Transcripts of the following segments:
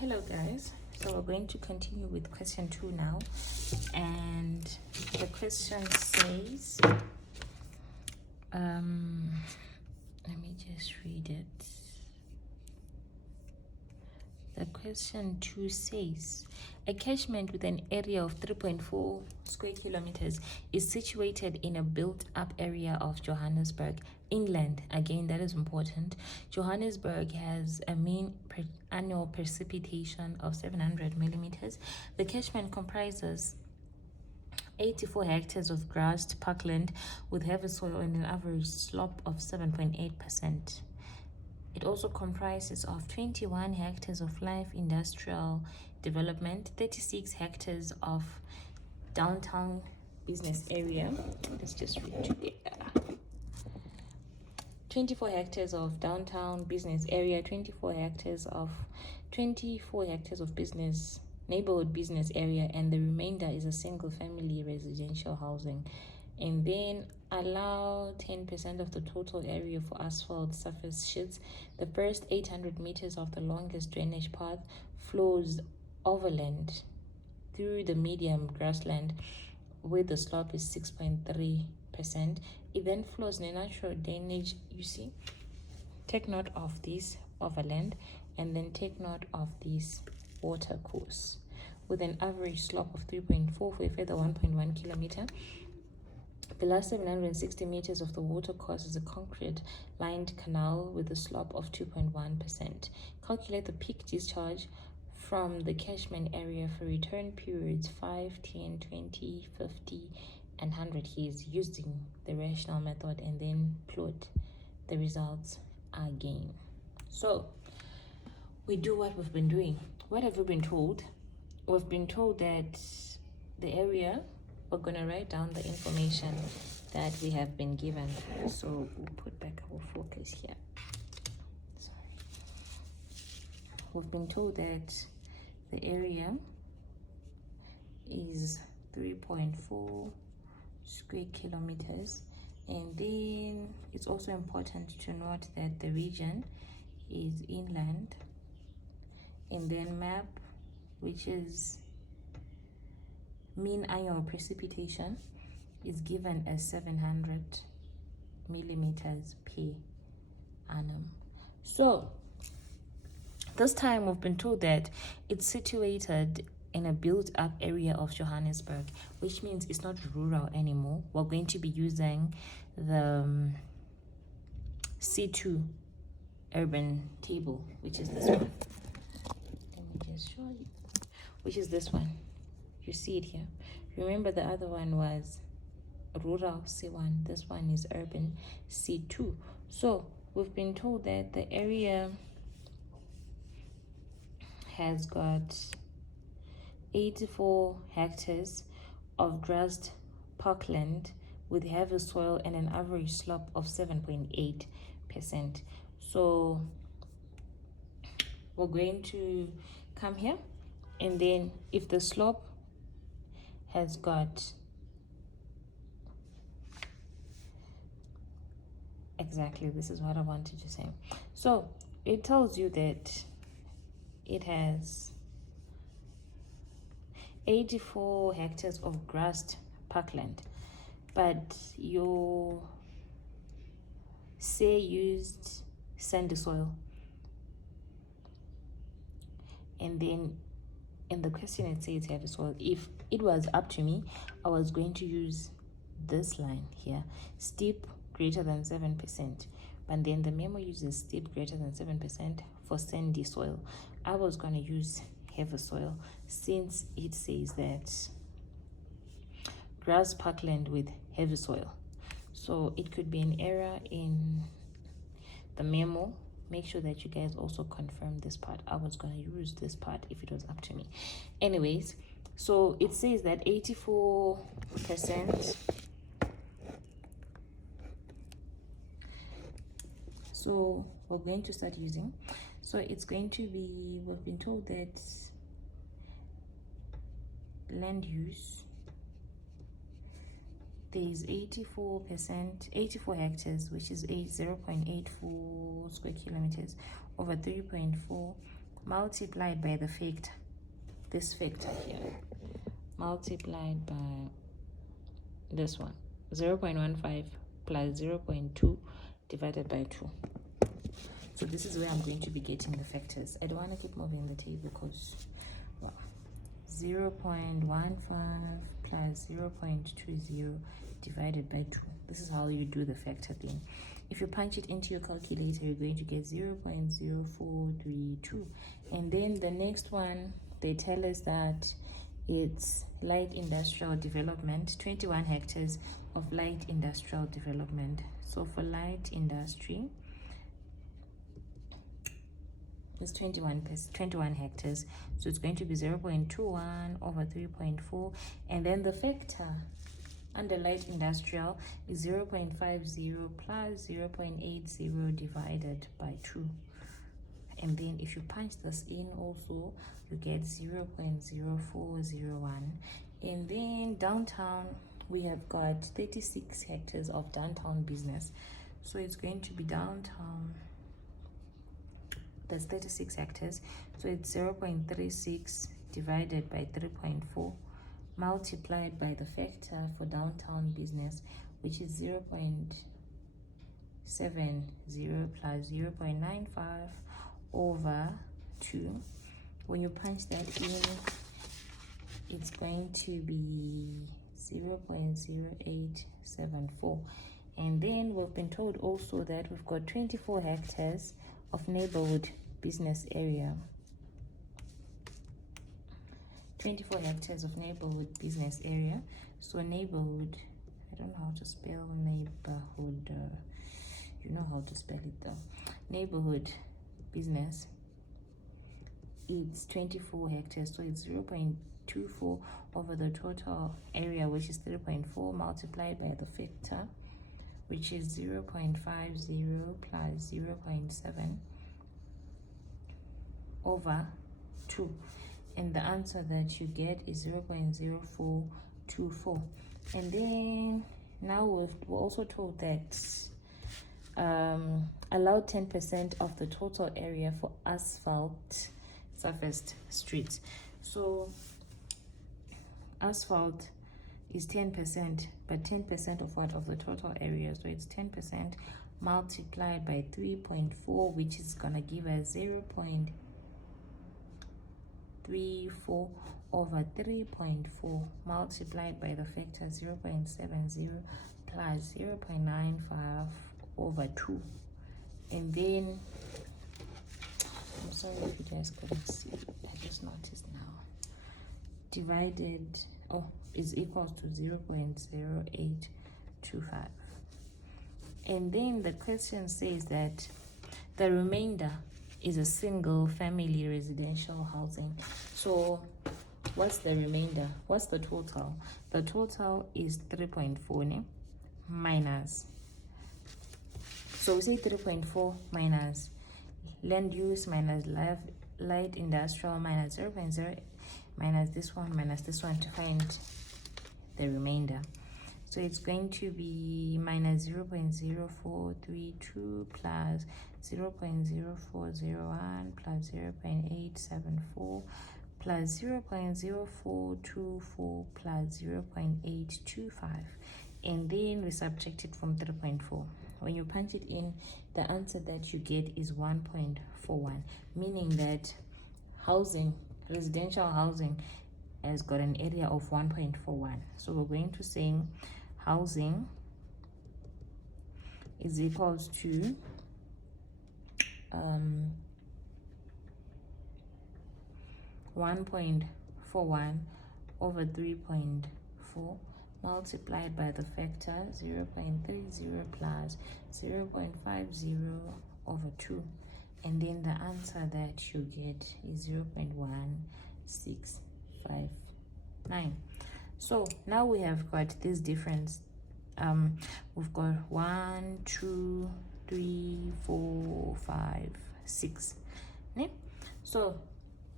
Hello guys, so we're going to continue with question 2 now, and the question says let me just read it. The question 2 says a catchment with an area of 3.4 square kilometers is situated in a built-up area of Johannesburg, England. Again, that is important. Johannesburg has a mean annual precipitation of 700 millimeters. The catchment comprises 84 hectares of grassed parkland with heavy soil and an average slope of 7.8%. It also comprises of 21 hectares of light industrial development, 36 hectares of downtown business area. Let's just read together. 24 hectares of downtown business area, 24 hectares of business neighborhood business area, and the remainder is a single family residential housing. And then allow 10% of the total area for asphalt surface sheets. The first 800 meters of the longest drainage path flows overland through the medium grassland where the slope is 6.3%. It then flows in a natural drainage. You see, take note of this overland and then take note of this water course with an average slope of 3.4 for a further 1.1 kilometer. The last 760 meters of the water course is a concrete lined canal with a slope of 2.1%. Calculate the peak discharge from the catchment area for return periods 5, 10, 20, 50, and 100 years using the rational method, and then plot the results again. So we do what we've been doing. What have we been told? We've been told that the area, we're going to write down the information that we have been given. So we'll put back our focus here. Sorry. We've been told that the area is 3.4 square kilometers. And then it's also important to note that the region is inland. And then map, which is mean annual precipitation, is given as 700 millimeters per annum. So this time we've been told that it's situated in a built-up area of Johannesburg, which means it's not rural anymore. We're going to be using the C2 urban table, which is this one. Let me just show you, which is this one. You see it here. Remember, the other one was rural C1. This one is urban C2. So we've been told that the area has got 84 hectares of grassed parkland with heavy soil and an average slope of 7.8%. So we're going to come here, and then if the slope has got exactly, this is what I wanted to say. So it tells you that it has 84 hectares of grassed parkland, but your say used sandy soil. And then in the question it says heavy soil. If it was up to me, I was going to use this line here, steep greater than 7%, but then the memo uses steep greater than 7% for sandy soil. I was going to use heavy soil since it says that grass parkland with heavy soil. So it could be an error in the memo. Make sure that you guys also confirm this part. I was going to use this part if it was up to me. Anyways, so it says that 84%. So we're going to start using. So it's going to be, we've been told that land use, there is 84 hectares, which is 0.84 square kilometers over 3.4 multiplied by the factor, this factor here, multiplied by this one, 0.15 plus 0.2 divided by 2. So this is where I'm going to be getting the factors. I don't want to keep moving the table because, well, 0.15 plus 0.20 divided by 2. This is how you do the factor thing. If you punch it into your calculator, you're going to get 0.0432. And then the next one, they tell us that it's light industrial development, 21 hectares of light industrial development. So for light industry, it's 21 hectares, so it's going to be 0.21 over 3.4, and then the factor under light industrial is 0.50 plus 0.80 divided by 2. And then if you punch this in also, you get 0.0401. And then downtown, we have got 36 hectares of downtown business, so it's going to be downtown, that's 36 hectares, so it's 0.36 divided by 3.4 multiplied by the factor for downtown business, which is 0.70 plus 0.95 over 2. When you punch that in, it's going to be 0.0874. And then we've been told also that we've got 24 hectares of neighborhood business area. 24 hectares of neighborhood business area. So neighborhood, I don't know how to spell neighborhood, you know how to spell it though. Neighborhood business, it's 24 hectares, so it's 0.24 over the total area, which is 3.4 multiplied by the factor, which is 0.50 plus 0.7 over 2. And the answer that you get is 0.0424. And then now we're also told that allow 10% of the total area for asphalt surfaced streets. So asphalt is 10%, but 10% of what? Of the total area. So it's 10% multiplied by 3.4, which is gonna give us 0.34 over 3.4 multiplied by the factor 0.70 plus 0.95 over 2. And then, I'm sorry if you guys couldn't see, I just noticed now, divided, is equals to 0.0825. And then the question says that the remainder is a single family residential housing. So what's the remainder? What's the total? The total is 3.4 minus, so we say 3.4 minus land use minus light industrial minus 0.0 minus this one to find the remainder. So it's going to be minus 0.0432 plus 0.0401 plus 0.874 plus 0.0424 plus 0.825. And then we subtract it from 3.4. When you punch it in, the answer that you get is 1.41, meaning that housing, residential housing, has got an area of 1.41. So we're going to say housing is equals to 1.41 over 3.4 multiplied by the factor 0.30 plus 0.50 over 2. And then the answer that you get is 0.1659. So now we have got this difference. We've got 1, 2, 3, 4, 5, 6. Okay? So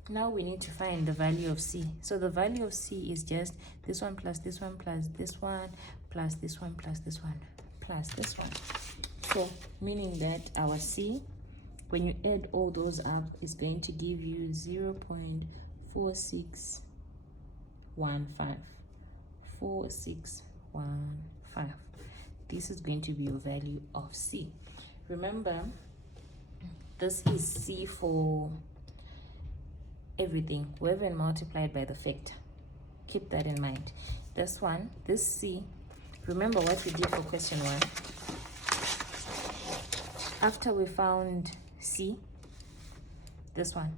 now we need to find the value of C. So the value of C is just this one plus this one plus this one plus this one plus this one plus this one. So meaning that our C When you add all those up, it's going to give you 0.4615. 4615. This is going to be your value of C. Remember, this is C for everything. We haven't multiplied by the factor. Keep that in mind. This one, this C, remember what we did for question 1. After we found C, this one,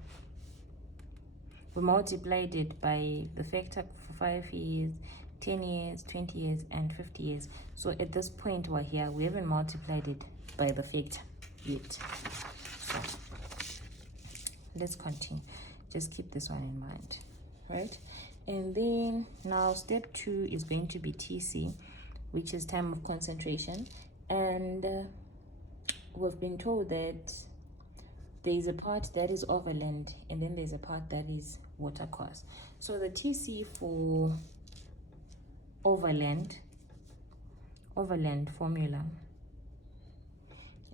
we multiplied it by the factor for 5 years, 10 years, 20 years, and 50 years. So at this point we're here, we haven't multiplied it by the factor yet. So let's continue. Just keep this one in mind, right? And then now step 2 is going to be TC, which is time of concentration. And we've been told that there is a part that is overland, and then there's a part that is water course. So the TC for overland formula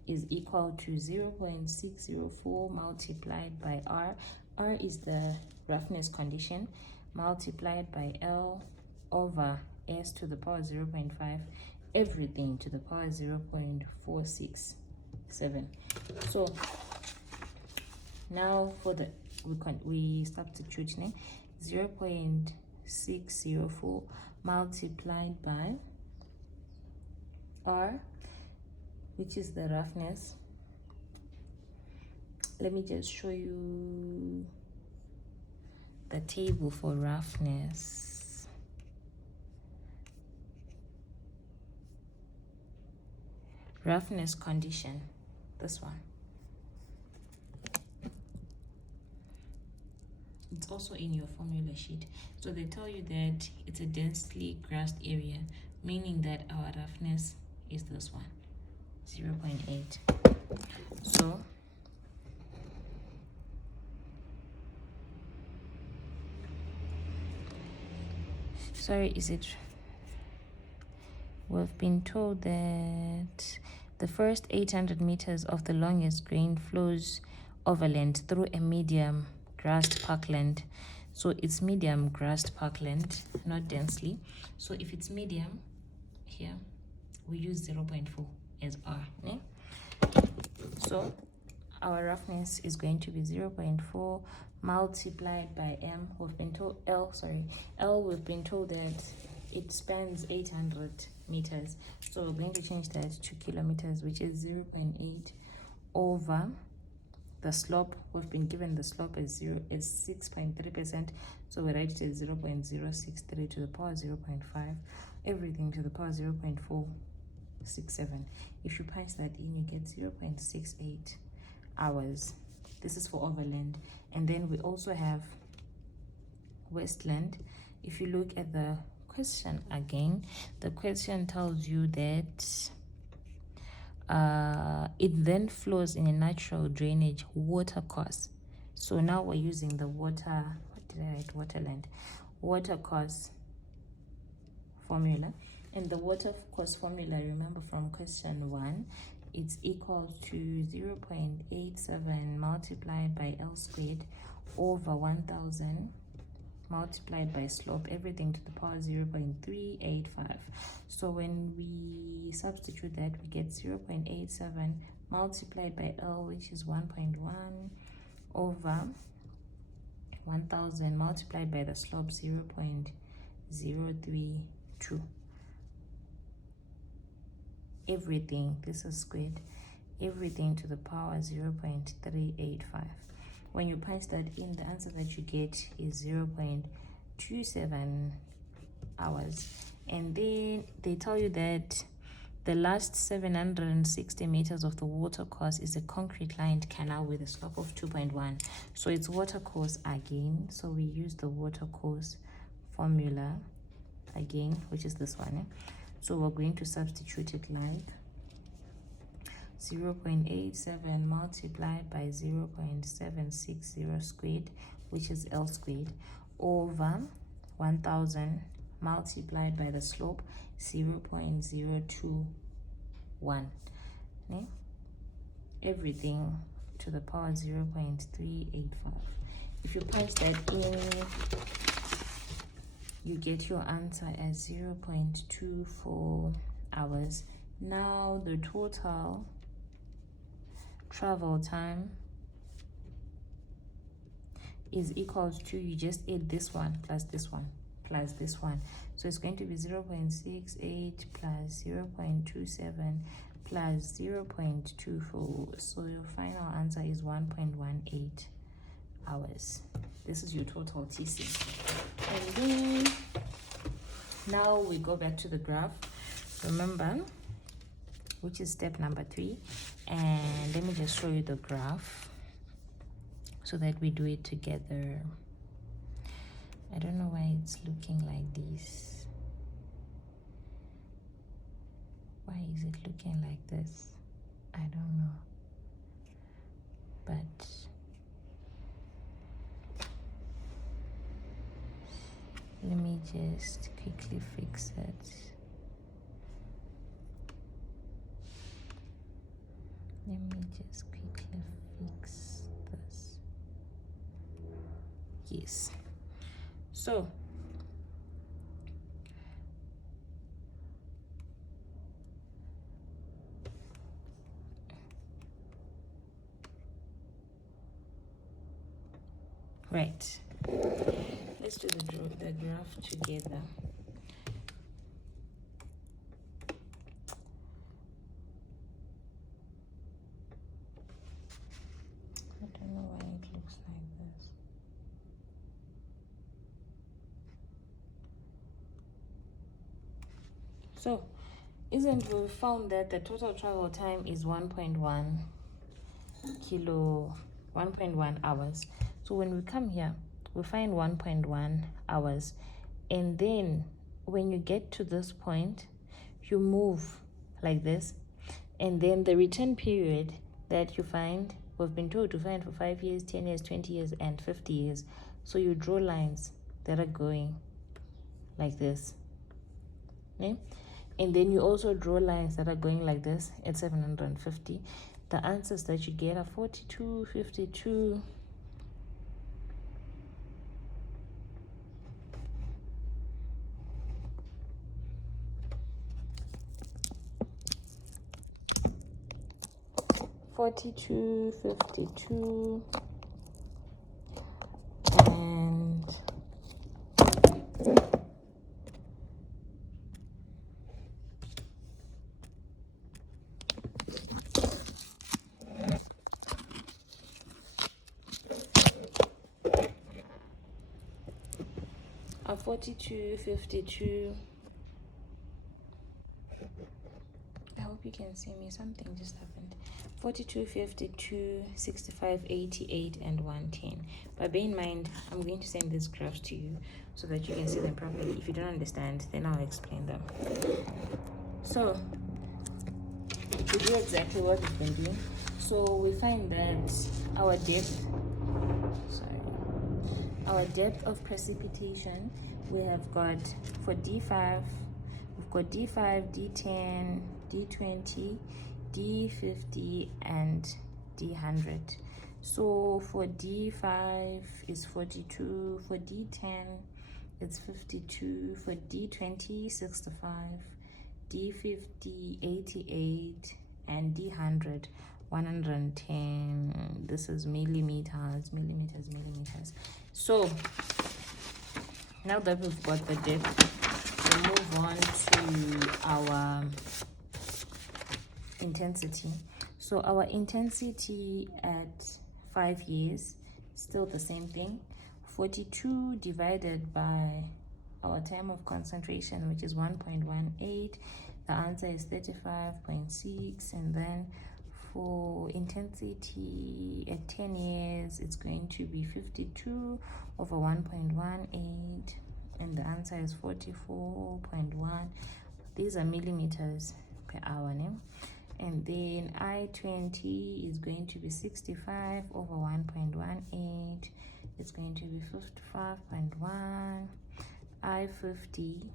is equal to 0.604 multiplied by R. R is the roughness condition, multiplied by L over S to the power 0.5, everything to the power 0.467. So now for the we substitute 0.604 multiplied by R, which is the roughness. Let me just show you the table for roughness. Roughness condition, this one. It's also in your formula sheet. So they tell you that it's a densely grassed area, meaning that our roughness is this one, 0.8. So we've been told that the first 800 meters of the longest grain flows overland through a medium grassed parkland. So it's medium grassed parkland, not densely. So if it's medium here, we use 0.4 as R. Yeah? So our roughness is going to be 0.4 multiplied by M. We've been told L, we've been told that it spans 800 meters. So we're going to change that to kilometers, which is 0.8 over the slope. We've been given the slope as 6.3%. So we write it as 0.063 to the power 0.5, everything to the power 0.467. If you punch that in, you get 0.68 hours. This is for overland. And then we also have wasteland. If you look at the question again, the question tells you that it then flows in a natural drainage water course. So now we're using the water, what did I write? Waterland, water course formula. And the water course formula, remember from question 1, it's equal to 0.87 multiplied by L squared over 1000 multiplied by slope, everything to the power 0.385. So when we substitute that, we get 0.87 multiplied by L, which is 1.1 over 1000 multiplied by the slope 0.032. Everything, this is squared, everything to the power 0.385. When you punch that in, the answer that you get is 0.27 hours. And then they tell you that the last 760 meters of the water course is a concrete lined canal with a slope of 2.1. So it's water course again. So we use the water course formula again, which is this one. So we're going to substitute it like 0.87 multiplied by 0.760 squared, which is L squared, over 1000 multiplied by the slope 0.021. Okay? Everything to the power 0.385. If you punch that in, you get your answer as 0.24 hours. Now the total travel time is equal to, you just add this one plus this one plus this one. So it's going to be 0.68 plus 0.27 plus 0.24. So your final answer is 1.18 hours. This is your total TC. And then now we go back to the graph, remember, which is step number 3. And let me just show you the graph so that we do it together. I don't know why it's looking like this. Why is it looking like this? I don't know. But let me just quickly fix it. Let me just quickly fix this. Yes. So right, let's do the graph together. I don't know why it looks like this. So isn't we found that the total travel time is 1.1 hours. So when we come here, we find 1.1 hours. And then when you get to this point, you move like this. And then the return period that you find, we've been told to find for 5 years, 10 years, 20 years, and 50 years. So you draw lines that are going like this. Okay? And then you also draw lines that are going like this at 750. The answers that you get are 42, 52, 42, 52, and 42, 52. I hope you can see me. Something just happened. 42, 52, 65, 88, and 110. But bear in mind, I'm going to send these graphs to you so that you can see them properly. If you don't understand, then I'll explain them. So to do exactly what we've been doing, so we find that our depth of precipitation, we have got for D5, we've got D5, D10, D20, D50, and D100. So for D5 is 42, for D10 it's 52, for D20 65, D50 88, and D100 110. This is millimeters. So now that we've got the depth, we'll move on to our intensity. So our intensity at 5 years, still the same thing. 42 divided by our time of concentration, which is 1.18. The answer is 35.6. And then for intensity at 10 years, it's going to be 52 over 1.18. And the answer is 44.1. These are millimeters per hour. And then I-20 is going to be 65 over 1.18. It's going to be 55.1. I-50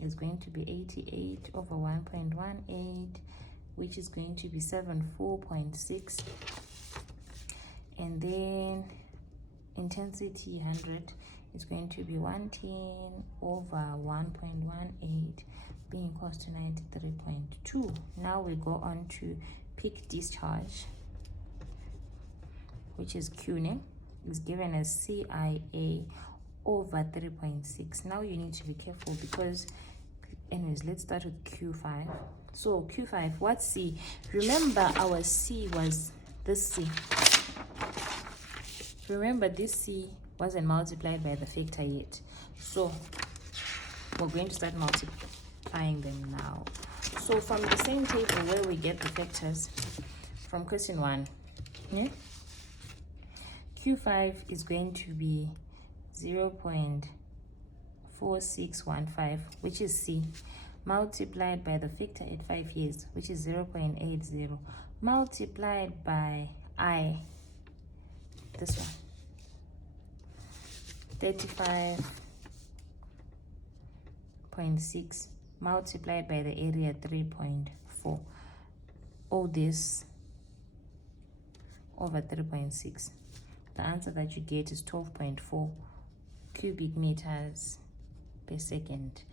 is going to be 88 over 1.18, which is going to be 74.6. and then intensity 100 is going to be 110 over 1.18 being equals to 93.2. Now we go on to peak discharge, which is Q, is given as CIA over 3.6. Now you need to be careful because, anyways, let's start with Q5. So Q5, what's C? Remember our C was this C. Remember this C wasn't multiplied by the factor yet. So we're going to start multiplying them now. So from the same table where we get the factors from question 1, yeah? Q5 is going to be 0.4615, which is C, multiplied by the factor at 5 years, which is 0.80, multiplied by I, this one, 35.6, multiplied by the area 3.4. All this over 3.6. The answer that you get is 12.4 cubic meters per second.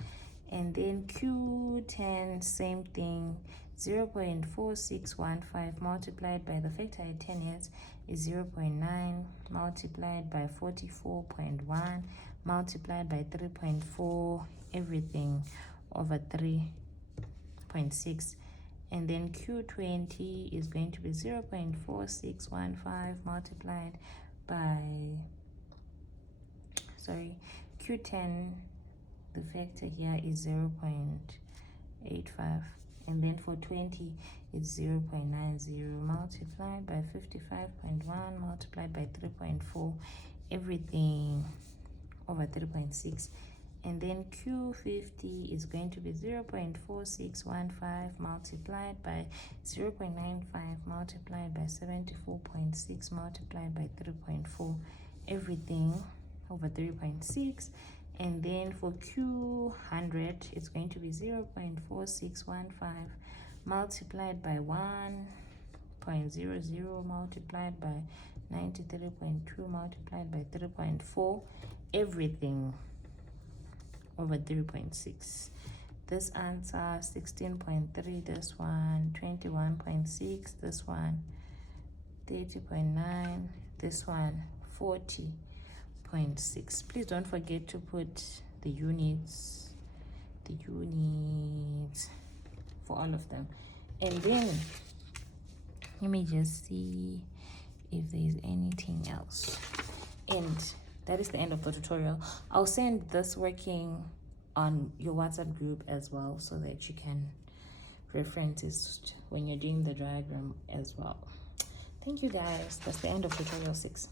And then Q10, same thing, 0.4615 multiplied by the factor at 10 years is 0.9, multiplied by 44.1, multiplied by 3.4, everything over 3.6. And then Q20 is going to be 0.4615 multiplied by, Q10, the factor here is 0.85. And then for 20, it's 0.90 multiplied by 55.1 multiplied by 3.4, everything over 3.6. And then Q50 is going to be 0.4615 multiplied by 0.95 multiplied by 74.6 multiplied by 3.4, everything over 3.6. And then for Q100, it's going to be 0.4615 multiplied by 1.00 multiplied by 93.2 multiplied by 3.4, everything over 3.6. This answer 16.3, this one 21.6, this one 30.9, this one 40.6. Please don't forget to put the units for all of them. And then let me just see if there's anything else. And that is the end of the tutorial. I'll send this working on your WhatsApp group as well so that you can reference it when you're doing the diagram as well. Thank you guys. That's the end of tutorial 6.